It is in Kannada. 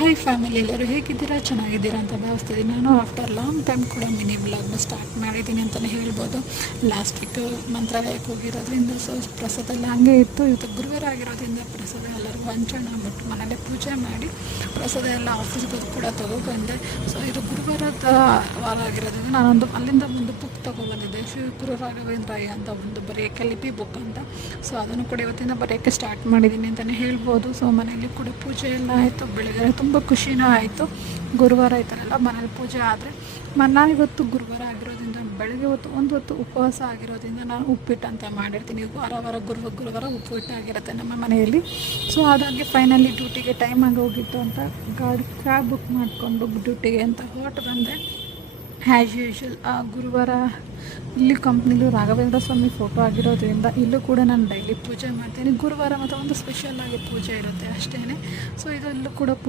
ಹಾಯ್ ಫ್ಯಾಮಿಲಿ, ಎಲ್ಲರೂ ಹೇಗಿದ್ದೀರಾ? ಚೆನ್ನಾಗಿದ್ದೀರಾ ಅಂತ ಭಾವಿಸ್ತಿದ್ದೀನಿ. ನಾನು ಆಫ್ಟರ್ ಲಾಂಗ್ ಟೈಮ್ ಕೂಡ ಮಿನಿ ವ್ಲಾಗ್ನ ಸ್ಟಾರ್ಟ್ ಮಾಡಿದ್ದೀನಿ ಅಂತಲೇ ಹೇಳ್ಬೋದು. ಲಾಸ್ಟ್ ವೀಕ್ ಮಂತ್ರಾಲಯಕ್ಕೆ ಹೋಗಿರೋದ್ರಿಂದ ಪ್ರಸಾದ ಎಲ್ಲ ಹಂಗೆ ಇತ್ತು. ಇವತ್ತು ಗುರುವಾರ ಆಗಿರೋದ್ರಿಂದ ಪ್ರಸಾದ ಎಲ್ಲರಿಗೂ ಹಂಚೋಣ ಅಂದ್ಬಿಟ್ಟು ಮನೇಲೆ ಪೂಜೆ ಮಾಡಿ ಪ್ರಸಾದ ಎಲ್ಲ ಆಫೀಸ್ಗೆ ಕೂಡ ತೊಗೊಬಂದೆ. ಸೊ ಇದು ಗುರುವಾರದ ವಾರ ಆಗಿರೋದ್ರಿಂದ ನಾನೊಂದು ಅಲ್ಲಿಂದ ಒಂದು ಬುಕ್ ತೊಗೊಬಂದಿದ್ದೆ, ಶ್ರೀ ಗುರು ರಾಘವೇಂದ್ರಯ್ಯ ಅಂತ ಒಂದು ಬರೆಯೋಕ್ಕೆ ಲಿಪಿ ಬುಕ್ ಅಂತ. ಸೊ ಅದನ್ನು ಕೂಡ ಇವತ್ತಿಂದ ಬರೆಯೋಕ್ಕೆ ಸ್ಟಾರ್ಟ್ ಮಾಡಿದ್ದೀನಿ ಅಂತಲೇ ಹೇಳ್ಬೋದು. ಸೊ ಮನೆಯಲ್ಲಿ ಕೂಡ ಪೂಜೆ ಎಲ್ಲ ಆಯಿತು. ಬೆಳಗ್ಗೆ ತುಂಬ ಖುಷಿನೂ ಆಯಿತು. ಗುರುವಾರ ಈ ಥರ ಎಲ್ಲ ಮನೇಲಿ ಪೂಜೆ ಆದರೆ ನಾನಿವತ್ತು ಗುರುವಾರ ಆಗಿರೋದ್ರಿಂದ ಬೆಳಗ್ಗೆ ಒಂದು ಹೊತ್ತು ಉಪವಾಸ ಆಗಿರೋದ್ರಿಂದ ನಾನು ಉಪ್ಪಿಟ್ಟು ಅಂತ ಮಾಡಿರ್ತೀನಿ. ವಾರ ಗುರುವಾರ ಉಪ್ಪಿಟ್ಟು ಆಗಿರುತ್ತೆ ನಮ್ಮ ಮನೆಯಲ್ಲಿ. ಸೊ ಹಾಗಾಗಿ ಫೈನಲಿ ಡ್ಯೂಟಿಗೆ ಟೈಮ್ ಆಗಿ ಹೋಗಿತ್ತು ಅಂತ ಕ್ಯಾಬ್ ಬುಕ್ ಮಾಡಿಕೊಂಡು ಡ್ಯೂಟಿಗೆ ಅಂತ ಹೊರಟು ಬಂದೆ. ಆ್ಯಸ್ ಯೂಶ್ವಲ್ ಗುರುವಾರ ಇಲ್ಲಿ ಕಂಪ್ನಿಲೂ ರಾಘವೇಂದ್ರ ಸ್ವಾಮಿ ಫೋಟೋ ಆಗಿರೋದ್ರಿಂದ ಇಲ್ಲೂ ಕೂಡ ನಾನು ಡೈಲಿ ಪೂಜೆ ಮಾಡ್ತೀನಿ. ಗುರುವಾರ ಮತ್ತು ಒಂದು ಸ್ಪೆಷಲ್ ಆಗಿ ಪೂಜೆ ಇರುತ್ತೆ ಅಷ್ಟೇ. ಸೊ ಇದರಲ್ಲೂ ಕೂಡ